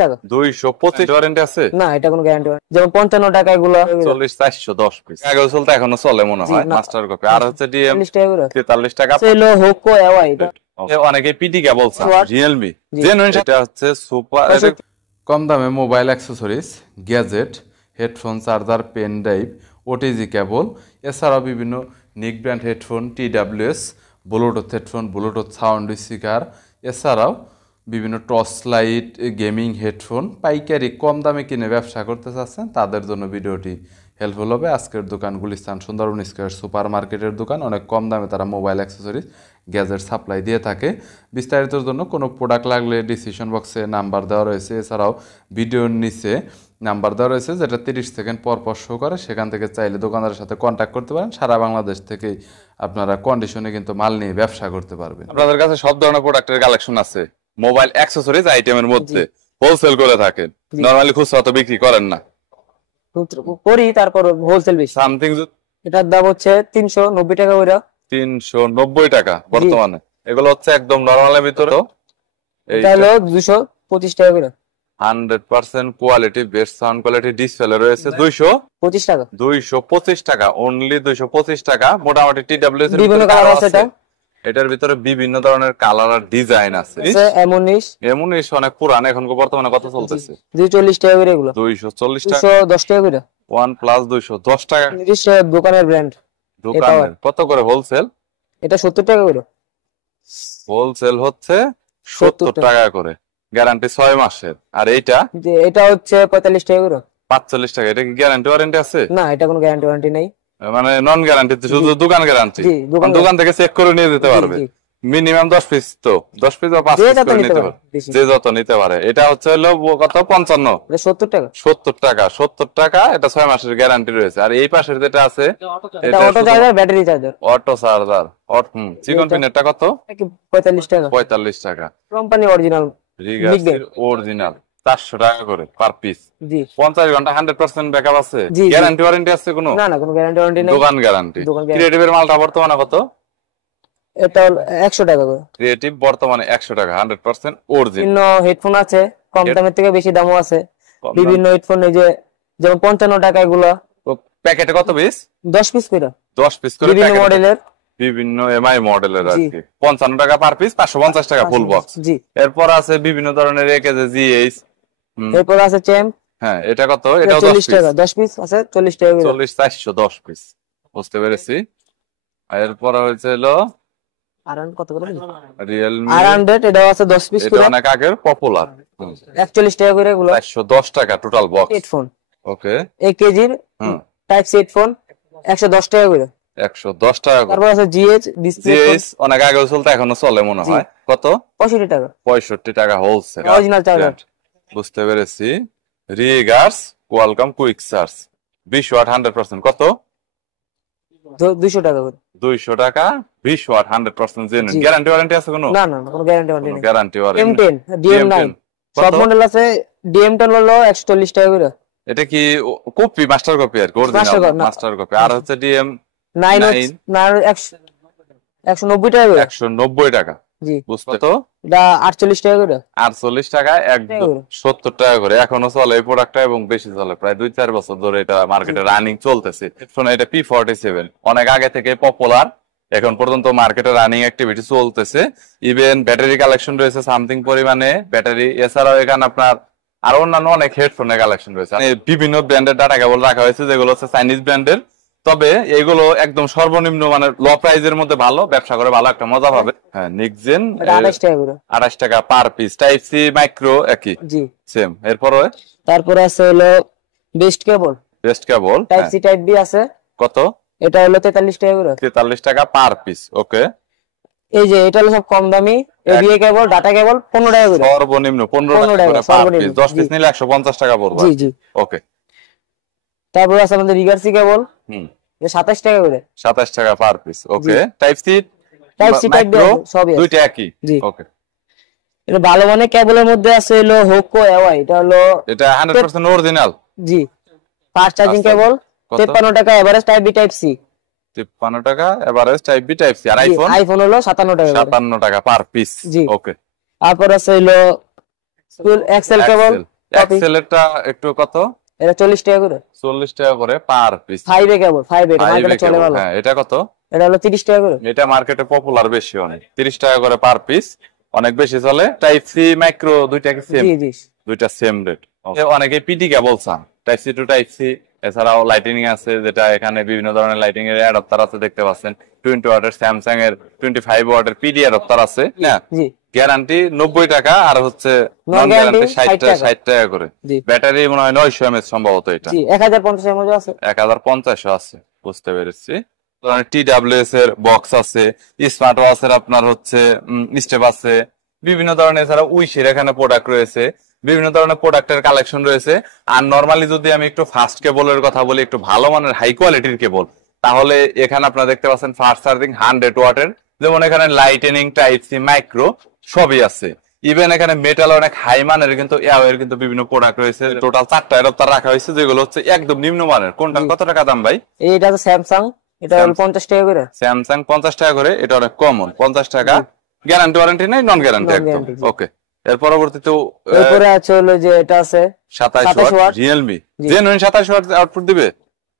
টাকা। 225 ওয়ারেন্টি আছে? না, এটা কোনো গ্যারান্টি হয়, যেমন 55 টাকা এগুলো 40 410 পিস আগে চলতে এখনো চলে মনে হয় মাস্টার কপি। আর হচ্ছে ডিএম 43 টাকা সেল হোকো এওয়াই। এটা অনেকে পিটি কে বলছে রিয়েলমি জেনুইন। এটা হচ্ছে সুপার কম দামে mobile accessories, gadget, headphone, charger, pen drive, OTG cable, এছাড়াও বিভিন্ন নিক brand headphone, TWS, Bluetooth headphone, Bluetooth sound speaker, এছাড়াও বিভিন্ন টর্চ লাইট, গেমিং হেডফোন পাইকারি কম দামে কিনে ব্যবসা করতে চাচ্ছেন তাদের জন্য ভিডিওটি হেল্পফুল হবে। আজকের দোকান গুলিস্তান সুন্দরবন স্কয়ার সুপার মার্কেটের দোকান। অনেক কম দামে তারা মোবাইল অ্যাক্সেসরিজ, গ্যাজেট সাপ্লাই দিয়ে থাকে। বিস্তারিতর জন্য কোনো প্রোডাক্ট লাগলে ডিসক্রিপশন বক্সে নাম্বার দেওয়া রয়েছে, এছাড়াও ভিডিওর নিচে নাম্বার দেওয়া রয়েছে যেটা 30 সেকেন্ড পর পর শো করে। সেখান থেকে চাইলে দোকানদারের সাথে কন্ট্যাক্ট করতে পারেন। সারা বাংলাদেশ থেকেই আপনারা কন্ডিশনে কিন্তু মাল নিয়ে ব্যবসা করতে পারবেন। আপনাদের কাছে সব ধরনের প্রোডাক্টের কালেকশন আছে মোবাইল অ্যাক্সেসরিজ আইটেমের মধ্যে, হোলসেল করে থাকেন, নরমালি খুচরা তো বিক্রি করেন না? করি, তারপর হোলসেল বেশি। সামথিং এটার দাম হচ্ছে 390 টাকা করে। 390 টাকা বর্তমানে। এগুলো হচ্ছে একদম নরমালের ভিতরে, এটা হলো 225 টাকা করে। 100% quality, best sound quality display রয়েছে। 225 টাকা, 225 টাকা অনলি, 225 টাকা। মোটামুটি TWS এর বিভিন্ন কালার আছে। এটা এটার ভিতরে বিভিন্ন ধরনের কালার আর ডিজাইন আছে। এমনিশ অনেক পুরান, এখন বর্তমানে কত চলতেছে? 240 টাকা করে এগুলো। 240 টাকা, 210 টাকা করে। OnePlus 210 টাকা। দোকানের ব্র্যান্ড। দোকানের কত করে হোলসেল? এটা 70 টাকা করে। হোলসেল হচ্ছে 70 টাকা করে, গ্যারান্টি 6 মাসের। আর এটা হচ্ছে 45 টাকা করে। 45 টাকা। এটা কি গ্যারান্টি ওয়ারেন্টি আছে? না, এটা কোনো গ্যারান্টি ওয়ারেন্টি নেই, মানে নন গ্যারান্টি, শুধু দোকান গ্যারান্টি। দোকান থেকে চেক করে নিয়ে যেতে পারবে। মিনিমাম 10 পিস, তো 10 পিস বা 5 পিস করে নিতে পারবে, যে যত নিতে পারে। এটা হচ্ছে হলো কত? 55। এটা 70 টাকা। 70 টাকা, 70 টাকা। এটা 6 মাসের গ্যারান্টি রয়েছে। আর এই পাশের যেটা আছে এটা auto charger, battery charger. Auto charger, চিকন পিনেরটা কত? 45 টাকা। 45 টাকা। কোম্পানি অরিজিনাল, রিগাসের অরিজিনাল 400 টাকা করে পার পিস। জি। 50 ঘন্টা 100% ব্যাকআপ আছে। গ্যারান্টি ওয়ারেন্টি আছে কোনো? না, কোনো গ্যারান্টি ওয়ারেন্টি নেই। দোকান গ্যারান্টি। ক্রিয়েটিভের মালটা বর্তমানে কত? এটা 100 টাকা করে। ক্রিয়েটিভ বর্তমানে 100 টাকা, 100% অরিজিনাল। বিভিন্ন হেডফোন আছে, কম দামের থেকে বেশি দামও আছে। বিভিন্ন হেডফোন, এই যে যেমন 55 টাকা এগুলো। প্যাকেটে কত পিস? 10 পিস করে। 10 পিস করে বিভিন্ন মডেলের, বিভিন্ন এমআই মডেলের আর কি। 55 টাকা পার পিস, 550 টাকা ফুল বক্স। জি। এরপর আছে বিভিন্ন ধরনের একেজে জিএইচ। এরপর আছে চ্যাম্প। হ্যাঁ, এটা কত? এটাও 40 টাকা। 10 পিস আছে 40 টাকা করে। 40 410 পিস, বুঝতে পেরেছি। এরপর হচ্ছে হলো আরান কত করে? রিয়েলমি R100, এটাও আছে 10 পিস করে। এটা অনেক আগের পপুলার। 41 টাকা করে এগুলো। 410 টাকা টোটাল বক্স হেডফোন। ওকে। 1 কেজির টাইপ সি হেডফোন 110 টাকা করে। 110 টাকা করে। তারপর আছে জিএইচ ডিসপ্লে। জিএইচ অনেক আগে চলতে এখনো চলে মনে হয়। কত? 65 টাকা। 65 টাকা হোলসেল, অরিজিনাল চার্জার। বুঝতে পেরেছি। রিগার্স কোয়ালকম কুইক চার্জ 20 ওয়াট 100%, কত? 200 টাকা করে। 200 টাকা, 20 ওয়াট 100% জেনুইন। গ্যারান্টি ওয়ারেন্টি আছে কোনো? না, কোনো গ্যারান্টি ওয়ারেন্টি নেই। Guarantee warranty. M10, DM9 সব মডেল আছে। DM10 হলো 140 টাকা করে। এটা কি কপি, মাস্টার কপি আর অরিজিনাল মাস্টার কপি? আর হচ্ছে DM9 190 টাকা করে। 190 টাকা। জি। বুঝতে তো? এটা 48 টাকা করে। 48 টাকা, একদম 70 টাকা করে। এখনো চলে এই প্রোডাক্টটা এবং বেশি চলে, প্রায় 2-4 বছর ধরে এটা মার্কেটে রানিং চলতেছে। শোনো, এটা P47 অনেক আগে থেকে পপুলার, এখন পর্যন্ত মার্কেটে রানিং অ্যাক্টিভিটি চলতেছে। ইভেন ব্যাটারি কালেকশন রয়েছে সামথিং পরিমাণে ব্যাটারি। এছাড়াও এখানে আপনার আরো অন্যান্য অনেক হেডফোনের কালেকশন রয়েছে। বিভিন্ন ব্র্যান্ডের ডাটা কেবল রাখা হয়েছে, যেগুলো হচ্ছে চাইনিজ ব্র্যান্ডের। তবে এগুলো একদম সর্বনিম্ন, মানে লো প্রাইজের মধ্যে ভালো ব্যবসা করে ভালো একটা মজা পাবে। হ্যাঁ, নিকজেন 28 টাকা per piece. Type C micro একই, জি সেম। তারপরে আছে হলো best cable. Type C type B আছে। কত? এটা হলো 43 টাকা করে। 43 টাকা পার পিস, ওকে। এই যে এটা হলো সব কম দামি এডিএ কেবল, ডাটা কেবল 15 টাকা করে। সর্বনিম্ন 15 টাকা পার পিস। 10 পিস নিলে 150 টাকা পড়বে। জি জি, ওকে। তারপর আছে আমাদের রিগার্সি কেবল, 27 টাকা করে। 27 টাকা পার পিস, ওকে। টাইপ সি টাইপ বি সবই দুইটা একই, ওকে। এটা ভালো মানের কেবলের মধ্যে আছে হলো হোকো এওয়াই। এটা 100% অরিজিনাল। জি। ফাস্ট চার্জিং কেবল 53 টাকা, average type B type C 53 টাকা, average type B type C. আর আইফোন হলো 57 টাকা। 57 টাকা পার পিস, ওকে। তারপর আছে হলো ফুল এক্সেল কেবল এক্সেল এরটা একটু কত? এটা 40 টাকা করে। 40 টাকা করে পার পিস। 5 এ কেবল, 5 এটা মার্কেটে চলে ভালো। হ্যাঁ, এটা কত? এটা হলো 30 টাকা করে। এটা মার্কেটে পপুলার বেশি, অনেক 30 টাকা করে পার পিস, অনেক বেশি চলে। টাইপ সি মাইক্রো দুইটা কি সেম? জি জি, দুইটা সেম রেট। অনেকে পিটি কেবল চান, type C to type C. এছাড়াও লাইটিং আছে, যেটা এখানে বিভিন্ন ধরনের লাইটিং এর অ্যাডাপ্টার আছে, দেখতে পাচ্ছেন 20 ওয়াটের স্যামসাং এর 25 ওয়াটের পিডি অ্যাডাপ্টার আছে না। জি, গ্যারান্টি 90 টাকা, আর হচ্ছে নন গ্যারান্টি 60 টাকা করে। ব্যাটারি মনে হয় 900 mAh সম্ভবত। এটা জি 1050 mAh আছে, 1050 আছে, বুঝতে পেরেছি। TWS এর বক্স আছে, স্মার্ট ওয়াচের আপনার হচ্ছে স্টেপ আছে, বিভিন্ন ধরনের। এছাড়া উইশের এখানে প্রোডাক্ট রয়েছে, বিভিন্ন ধরনের প্রোডাক্টের কালেকশন রয়েছে। আর নরমালি যদি আমি একটু ফাস্ট কেবলের কথা বলি, একটু ভালো মানের হাই কোয়ালিটির কেবল, তাহলে এখানে আপনারা দেখতে পাচ্ছেন ফাস্ট চার্জিং 100 ওয়াটের, যেমন এখানে লাইটেনিং, টাইপ সি, মাইক্রো সবই আছে। ইভেন এখানে মেটাল অনেক হাই মানের কিন্তু এর কিন্তু বিভিন্ন প্রোডাক্ট রয়েছে। টোটাল 4টা অ্যাডাপ্টার রাখা হয়েছে, যেগুলো হচ্ছে একদম নিম্নমানের। কোনটা কত টাকা দাম ভাই? এইটা তো স্যামসাং, এটা হলো 50 টাকা করে। স্যামসাং 50 টাকা করে, এটা অনেক কমন 50 টাকা। গ্যারান্টি ওয়ারেন্টি নাই, নন গ্যারান্টি একদম। ওকে, এর পরবর্তীতে এরপরে আছে হলো যে এটা আছে 27 watt Realme genuine 27 watt output দিবে।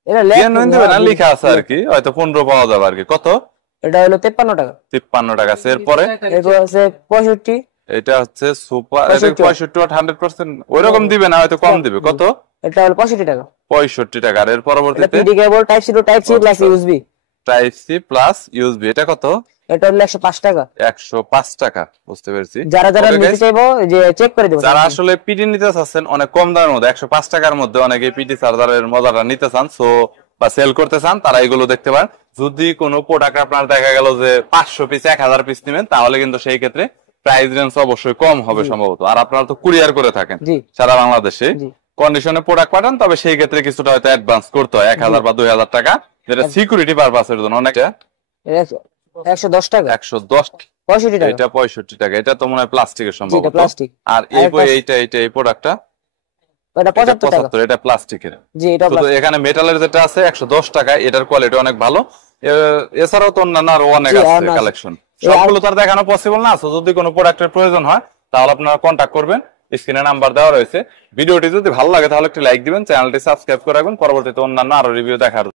এটা জেনুইন দিবে না, লেখা আছে আর কি, হয়তো 15 পাওয়া যাবে আর কি। কত? এটা হলো 53 টাকা। 53 টাকা। এরপরে এরপর আছে 65, এটা হচ্ছে সুপার 65 ওয়াট 100%। ওইরকম দিবে না, হয়তো কম দিবে। কত? এটা হলো 65 টাকা। 65 টাকা। আর এর পরবর্তীতে PD cable type C to type C plus USB. Type C plus USB, এটা কত? এটা হলো 105 টাকা। 105 টাকা, বুঝতে পেরেছি। যারা নিতে চাইবো যে চেক করে দেব। যারা আসলে পিডি নিতে চাচ্ছেন অনেক কম দামের মধ্যে, 105 টাকার মধ্যে অনেকে পিডি চার্জারের মজাটা নিতে চান, সো বা সেল করতে চান, তারা এগুলো দেখতে পারেন। যদি কোনো প্রোডাক্ট আপনার দেখা গেল যে 500 পিস 1000 পিস নেবেন, তাহলে কিন্তু সেই ক্ষেত্রে প্রাইস রেঞ্জ অবশ্যই কম হবে সম্ভবত। আর আপনারা তো কুরিয়ার করে থাকেন সারা বাংলাদেশে, কন্ডিশনে প্রোডাক্ট পাঠান, তবে সেই ক্ষেত্রে কিছুটা হয়তো অ্যাডভান্স করতে হয়, 1000 বা 2000 টাকা, যেটা সিকিউরিটি পারপাসের জন্য। অনেকটা 110 টাকা। 110 65 টাকা। এটা 65 টাকা। এটা তো মনে হয় প্লাস্টিকের সম্ভবত। এটা প্লাস্টিক। আর এই প্রোডাক্টটা এটা 75 টাকা। এটা প্লাস্টিকের। জি, এটা প্লাস্টিক। এখানে মেটালের যেটা আছে 110 টাকা, এটার কোয়ালিটি অনেক ভালো। এছাড়াও তো অন্যান্য আরো অনেক আছে কালেকশন, সবগুলো তো আর দেখানো পসিবল না। যদি কোনো প্রোডাক্টের প্রয়োজন হয়, তাহলে আপনারা কন্ট্যাক্ট করবেন, স্ক্রিনে নাম্বার দেওয়া রয়েছে। ভিডিওটি যদি ভালো লাগে তাহলে একটি লাইক দিবেন, চ্যানেলটি সাবস্ক্রাইব করে রাখবেন পরবর্তীতে অন্যান্য আরো রিভিউ দেখার